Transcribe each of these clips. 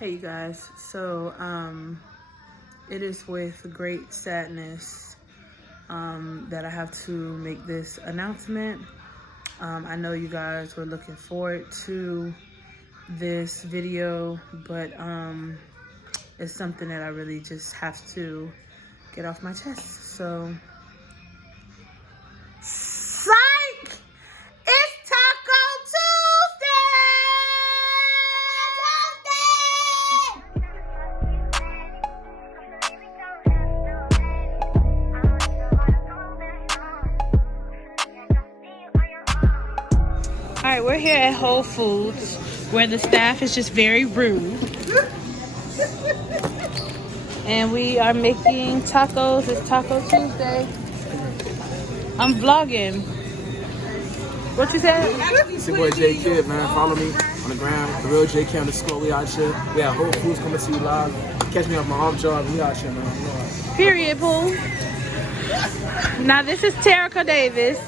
Hey you guys, so it is with great sadness that I have to make this announcement. I know you guys were looking forward to this video, but it's something that I really just have to get off my chest. So, psych! It's Taco Tuesday! All right, we're here at Whole Foods where the staff is just very rude. And we are making tacos. It's Taco Tuesday. I'm vlogging. What you said? It's your boy J Kid, man. Follow me on the gram. The real J Kid _ we out here. We got Whole Foods coming to you live. Catch me off my off job. We out here, man. Period, Pooh. Now this is Terica Davis.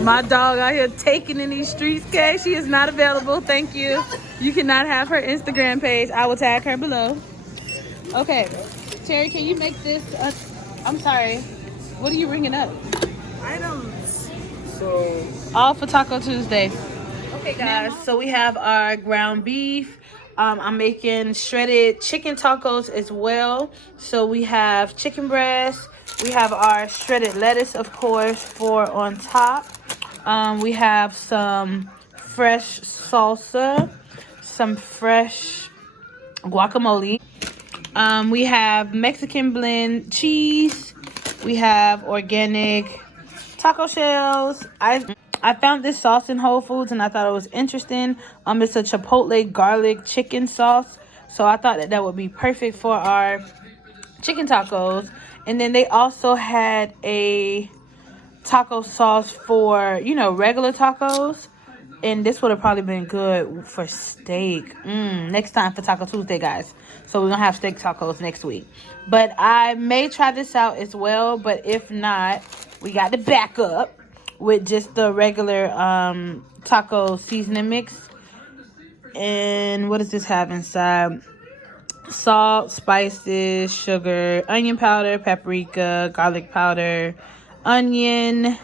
My dog out here taking in these streets, okay? She is not available. Thank you. You cannot have her Instagram page. I will tag her below. Okay. Terry, can you make this? I'm sorry. What are you ringing up? Items. So. All for Taco Tuesday. Okay, guys. So we have our ground beef. I'm making shredded chicken tacos as well. So we have chicken breast. We have our shredded lettuce, of course, for on top. We have some fresh salsa, some fresh guacamole. We have Mexican blend cheese. We have organic taco shells. I found this sauce in Whole Foods and I thought it was interesting. It's a chipotle garlic chicken sauce. So I thought that would be perfect for our chicken tacos. And then they also had a taco sauce for, regular tacos. And this would have probably been good for steak. Next time for Taco Tuesday, guys. So we're going to have steak tacos next week. But I may try this out as well. But if not, we got the backup with just the regular taco seasoning mix. And what does this have inside? Salt, spices, sugar, onion powder, paprika, garlic powder, onion,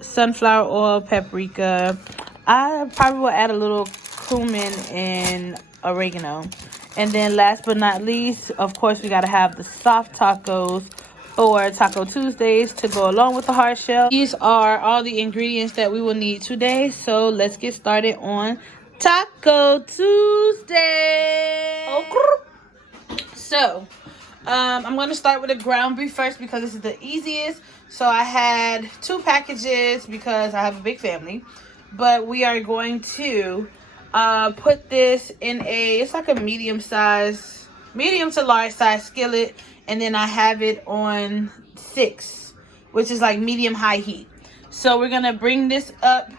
sunflower oil, paprika. I probably will add a little cumin and oregano. And then last but not least, of course, we got to have the soft tacos for Taco Tuesdays to go along with the hard shell. These are all the ingredients that we will need today. So let's get started on Taco Tuesday. So, I'm going to start with the ground beef first because this is the easiest. So I had 2 packages because I have a big family. But we are going to put this in it's like a medium to large size skillet. And then I have it on 6, which is like medium high heat. So we're going to bring this up,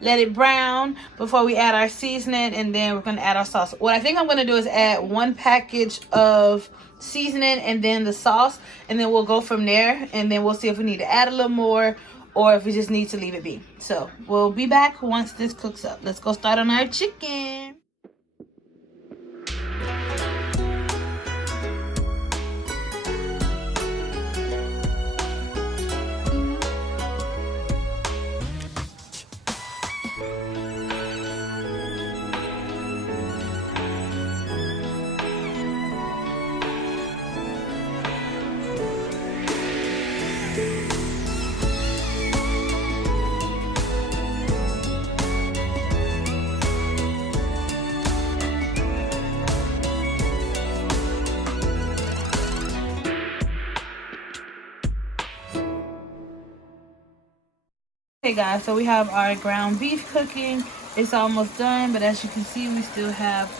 let it brown before we add our seasoning. And then we're going to add our sauce. What I think I'm going to do is add 1 package of seasoning and then the sauce. And then we'll go from there. And then we'll see if we need to add a little more or if we just need to leave it be. So we'll be back once this cooks up. Let's go start on our chicken. Okay guys, so we have our ground beef cooking. It's almost done, but as you can see, we still have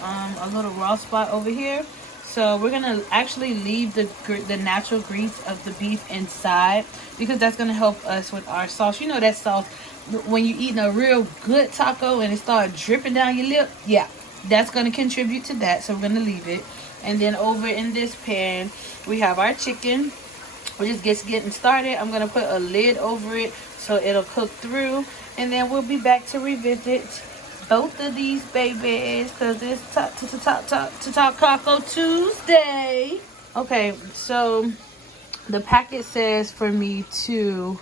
a little raw spot over here. So we're gonna actually leave the natural grease of the beef inside because that's gonna help us with our sauce. You know that sauce, when you're eating a real good taco and it starts dripping down your lip, yeah, that's gonna contribute to that. So we're gonna leave it. And then over in this pan, we have our chicken. We're just getting started. I'm gonna put a lid over it so it'll cook through, and then we'll be back to revisit both of these babies because it's Taco Tuesday. Okay, so the packet says for me to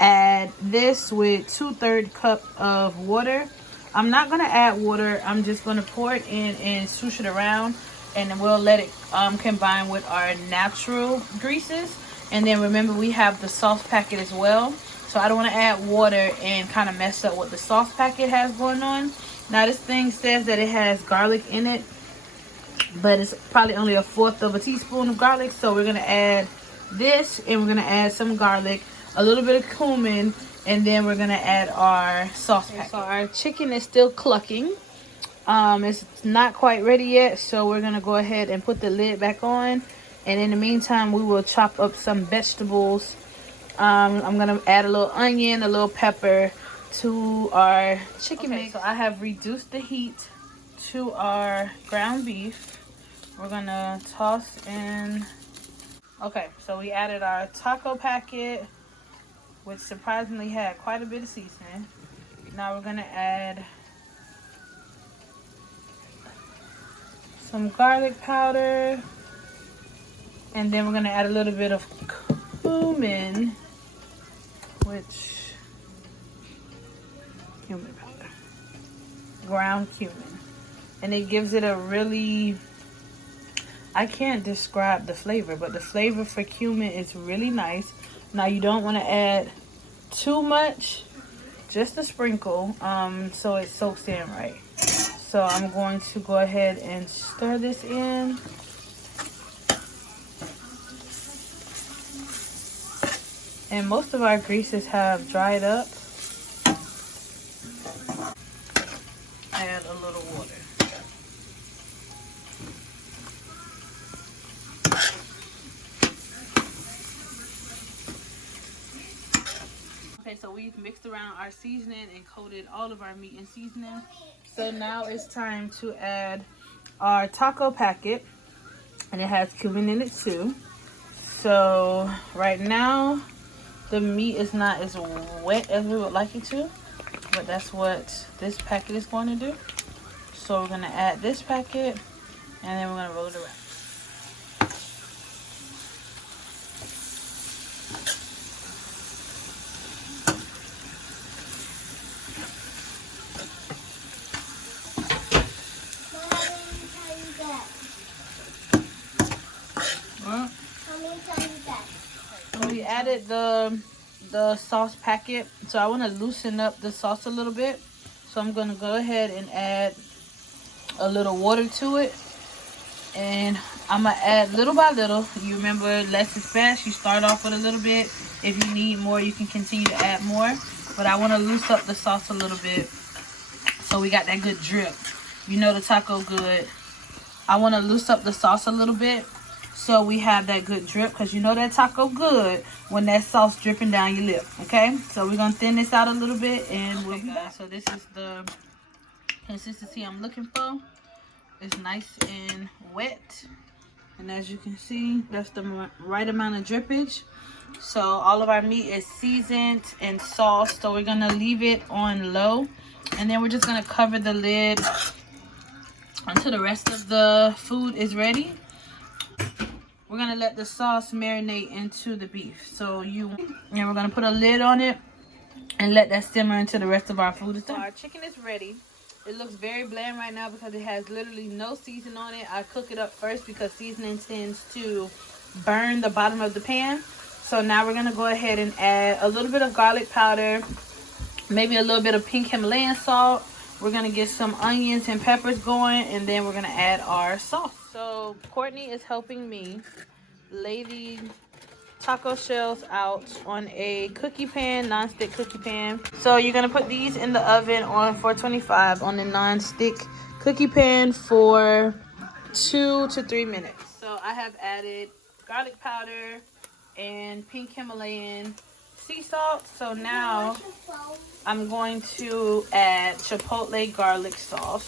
add this with 2/3 cup of water. I'm not gonna add water. I'm just gonna pour it in and swoosh it around, and then we'll let it combine with our natural greases. And then remember, we have the sauce packet as well, so I don't want to add water and kind of mess up what the sauce packet has going on. Now this thing says that it has garlic in it, but it's probably only 1/4 of a teaspoon of garlic. So we're gonna add this, and we're gonna add some garlic, a little bit of cumin, and then we're gonna add our sauce packet. So our chicken is still clucking. It's not quite ready yet, so we're gonna go ahead and put the lid back on, and in the meantime we will chop up some vegetables. I'm gonna add a little onion, a little pepper to our chicken mix. So I have reduced the heat to our ground beef. We're gonna toss in. Okay, so we added our taco packet, which surprisingly had quite a bit of seasoning. Now we're gonna add some garlic powder, and then we're gonna add a little bit of cumin, cumin powder, ground cumin, and it gives it a really, I can't describe the flavor, but the flavor for cumin is really nice. Now you don't want to add too much, just a sprinkle, so it soaks in right. So I'm going to go ahead and stir this in. And most of our greases have dried up. Add a little water. Okay, so we've mixed around our seasoning and coated all of our meat in seasoning. So now it's time to add our taco packet, and it has cumin in it too. So right now the meat is not as wet as we would like it to, but that's what this packet is going to do. So we're going to add this packet, and then we're going to roll it around. We added the sauce packet, so I want to loosen up the sauce a little bit. So I'm going to go ahead and add a little water to it, and I'm going to add little by little. You remember, less is fast. You start off with a little bit. If you need more, you can continue to add more, but I want to loosen up the sauce a little bit so we got that good drip. You know the taco good. I want to loosen up the sauce a little bit so we have that good drip, because you know that taco good when that sauce dripping down your lip. Okay, so we're gonna thin this out a little bit, and we'll be back. So this is the consistency I'm looking for. It's nice and wet, and as you can see, that's the right amount of drippage. So all of our meat is seasoned and sauced, so we're gonna leave it on low, and then we're just gonna cover the lid until the rest of the food is ready. We're gonna let the sauce marinate into the beef. And we're gonna put a lid on it and let that simmer until the rest of our food is done. So our chicken is ready. It looks very bland right now because it has literally no seasoning on it. I cook it up first because seasoning tends to burn the bottom of the pan. So now we're gonna go ahead and add a little bit of garlic powder, maybe a little bit of pink Himalayan salt. We're gonna get some onions and peppers going, and then we're gonna add our sauce. So Courtney is helping me lay the taco shells out on a cookie pan, non-stick cookie pan. So you're gonna put these in the oven on 425 on the non-stick cookie pan for 2 to 3 minutes. So I have added garlic powder and pink Himalayan sea salt. So now I'm going to add chipotle garlic sauce.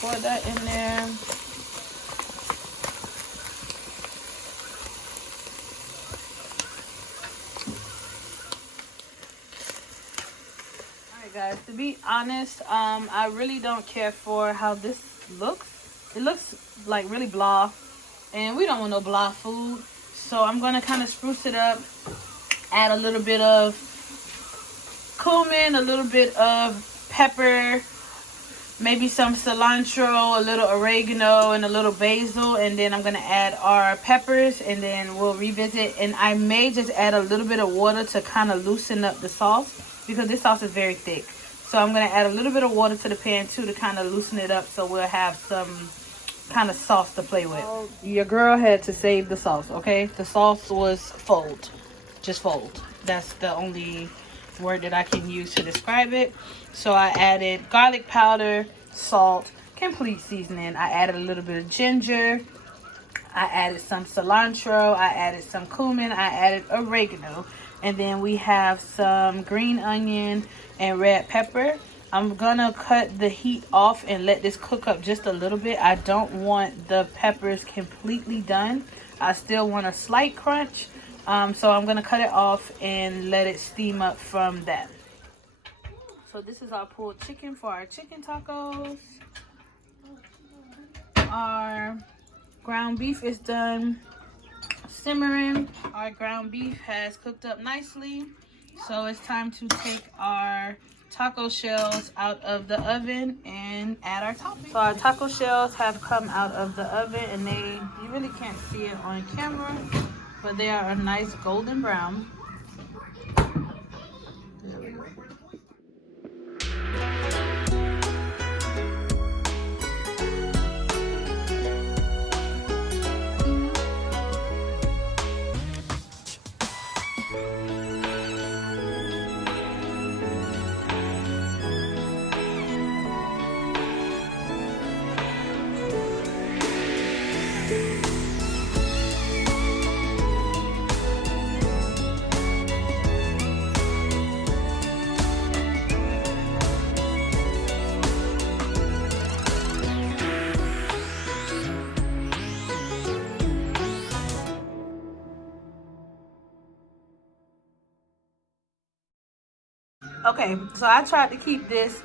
Pour that in there. Alright guys, guys, to be honest, I really don't care for how this looks. It looks like really blah, and we don't want no blah food. So I'm gonna kind of spruce it up, add a little bit of cumin, a little bit of pepper, maybe some cilantro, a little oregano, and a little basil. And then I'm gonna add our peppers, and then we'll revisit. And I may just add a little bit of water to kind of loosen up the sauce, because this sauce is very thick. So I'm gonna add a little bit of water to the pan too to kind of loosen it up, so we'll have some kind of sauce to play with. Your girl had to save the sauce, okay? The sauce was fold. Just fold. That's the only word that I can use to describe it. So I added garlic powder, salt, complete seasoning. I added a little bit of ginger. I added some cilantro. I added some cumin. I added oregano. And then we have some green onion and red pepper. I'm gonna cut the heat off and let this cook up just a little bit. I don't want the peppers completely done. I still want a slight crunch. So I'm gonna cut it off and let it steam up from that. So this is our pulled chicken for our chicken tacos. Our ground beef is done simmering. Our ground beef has cooked up nicely. So it's time to take our taco shells out of the oven and add our topping. So our taco shells have come out of the oven, and you really can't see it on camera, but they are a nice golden brown. Okay, so I tried to keep this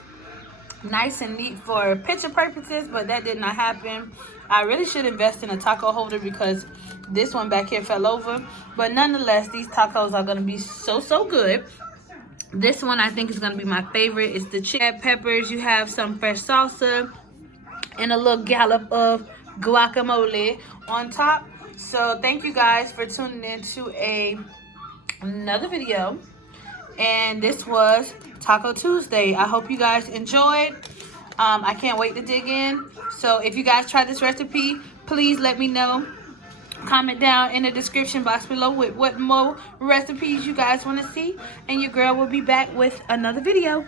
nice and neat for picture purposes, but that did not happen. I really should invest in a taco holder, because this one back here fell over. But nonetheless, these tacos are going to be so good. This one I think is going to be my favorite. It's the chicken peppers. You have some fresh salsa and a little gallop of guacamole on top. So thank you guys for tuning in to another video. And this was Taco Tuesday. I hope you guys enjoyed. I can't wait to dig in. So if you guys try this recipe, please let me know. Comment down in the description box below with what more recipes you guys want to see. And your girl will be back with another video.